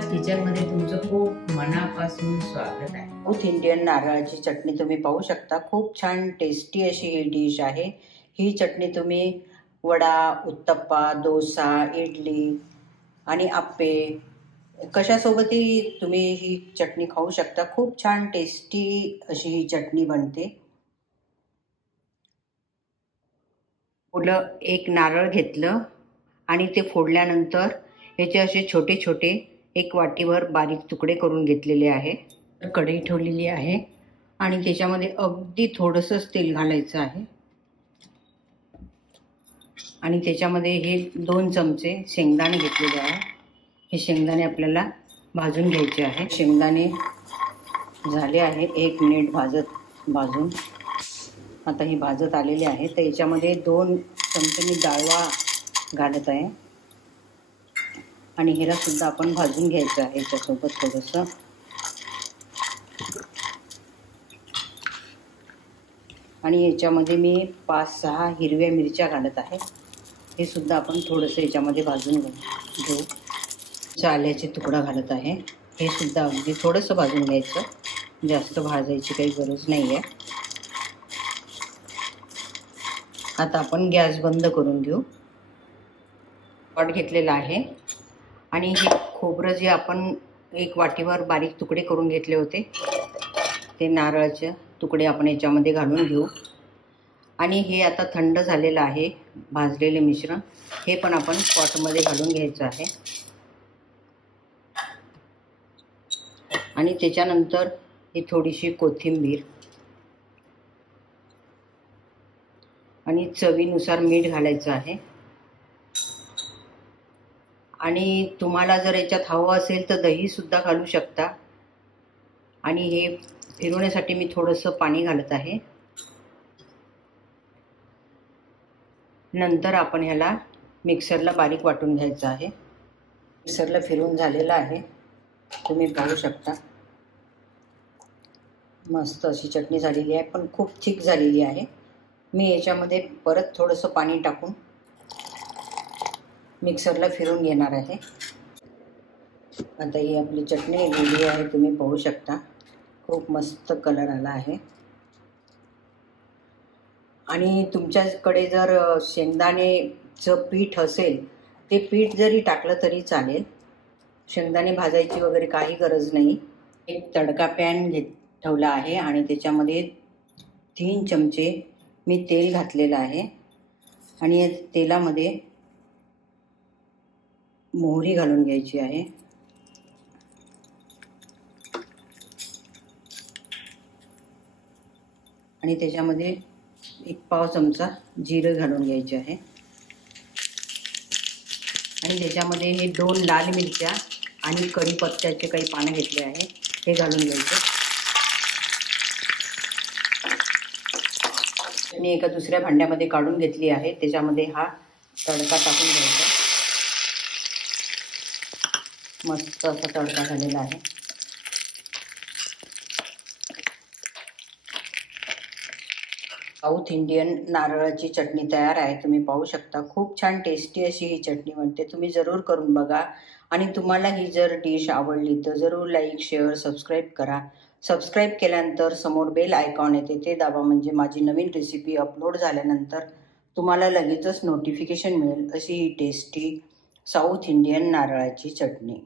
सुरुवात किचन मध्ये तुमचं खूप मनापासून स्वागत आहे। साऊथ इंडियन नारळाची चटणी तुम्ही पाहू शकता। खूप छान टेस्टी अशी ही डिश आहे। ही चटणी तुम्ही वडा, उत्तप्पा, डोसा, इडली आणि आप्पे कशासोबतही तुम्ही ही चटणी खाऊ शकता। खूप छान टेस्टी अशी ही चटणी बनते। एक नारळ घेतलं आणि ते फोडल्यानंतर याचे असे छोटे छोटे एक वाटीवर बारीक तुकडे करून घेतलेले आहे। कढई ठेवलेली आहे आणि त्याच्यामध्ये अगदी थोडंसं तेल घालायचं आहे आणि त्याच्यामध्ये हे 2 चमचे शेंगदाणे घेतलेले आहे। हे शेंगदाणे आपल्याला भाजून घ्यायचे आहे। शेंगदाणे झाले आहे 1 मिनिट भाजून आता हे भाजत आलेले आहे। तर याच्यामध्ये 2 चमचे मी डाळवा घालत आहे आणि ह्याला सुद्धा आपण भाजून घ्यायचं आहे त्यासोबत थोडंसं। आणि याच्यामध्ये मी 5-6 हिरव्या मिरच्या घालत आहे। हे सुद्धा आपण थोडंसं याच्यामध्ये भाजून घेऊ। आल्याचे तुकडा घालत आहे। हे सुद्धा अगदी थोडंसं भाजून घ्यायचं, जास्त भाजायची काही गरज नाही आहे। आता आपण गॅस बंद करून घेऊ। पॉट घेतलेला आहे आणि हे खोबरं जे आपण 1 वाटीवर बारीक तुकडे करून घेतले होते ते नारळाचे तुकडे आपण याच्यामध्ये घालून घेऊ। आणि हे आता थंड झालेलं आहे भाजलेले मिश्रण, हे पण आपण पॉटमध्ये घालून घ्यायचं आहे। आणि त्याच्यानंतर ही थोडीशी कोथिंबीर आणि चवीनुसार मीठ घालायचं आहे। आणि तुम्हाला जर याच्यात हवं असेल तर दही सुद्धा घालू शकता। आणि हे फिरवण्यासाठी मी थोडंसं पाणी घालत आहे। नंतर आपण ह्याला मिक्सरला बारीक वाटून घ्यायचं आहे। मिक्सरला फिरवून झालेलं आहे, तुम्ही पाहू शकता। मस्त अशी चटणी झालेली आहे, पण खूप थिक झालेली आहे। मी याच्यामध्ये परत थोडंसं पाणी टाकून मिक्सरला फिरवून घेणार आहे। आता ही आपली चटणी रेडी आहे, तुम्ही पाहू शकता। खूप मस्त कलर आला आहे। आणि तुमच्याकडे जर शेंगदाणेचं पीठ असेल ते पीठ जरी टाकलं तरी चालेल। शेंगदाणे भाजायची वगैरे काही गरज नाही। एक तडका पॅन ठेवला आहे आणि त्याच्यामध्ये 3 चमचे मी तेल घातलेलं आहे आणि या तेलामध्ये मोहरी घालून घ्यायची आहे। आणि त्याच्यामध्ये 1 पाव चमचा जिरे घालून घ्यायचे आहे आणि त्याच्यामध्ये हे 2 लाल मिरच्या आणि कढीपत्त्याचे काही पानं घेतले आहे हे घालून घ्यायचे। मी एका दुसऱ्या भांड्यामध्ये काढून घेतली आहे, त्याच्यामध्ये हा तडका टाकून घ्यायचा। मस्त असा तडका झालेला आहे। साऊथ इंडियन नारळाची चटणी तयार आहे, तुम्ही पाहू शकता। खूप छान टेस्टी अशी ही चटणी बनते, तुम्ही जरूर करून बघा। आणि तुम्हाला ही जर डिश आवडली तर जरूर लाईक, शेअर, सबस्क्राईब करा। सबस्क्राईब केल्यानंतर समोर बेल आयकॉन येते ते दाबा, म्हणजे माझी नवीन रेसिपी अपलोड झाल्यानंतर तुम्हाला लगेचच नोटिफिकेशन मिळेल अशी ही टेस्टी साऊथ इंडियन नारळाची चटणी।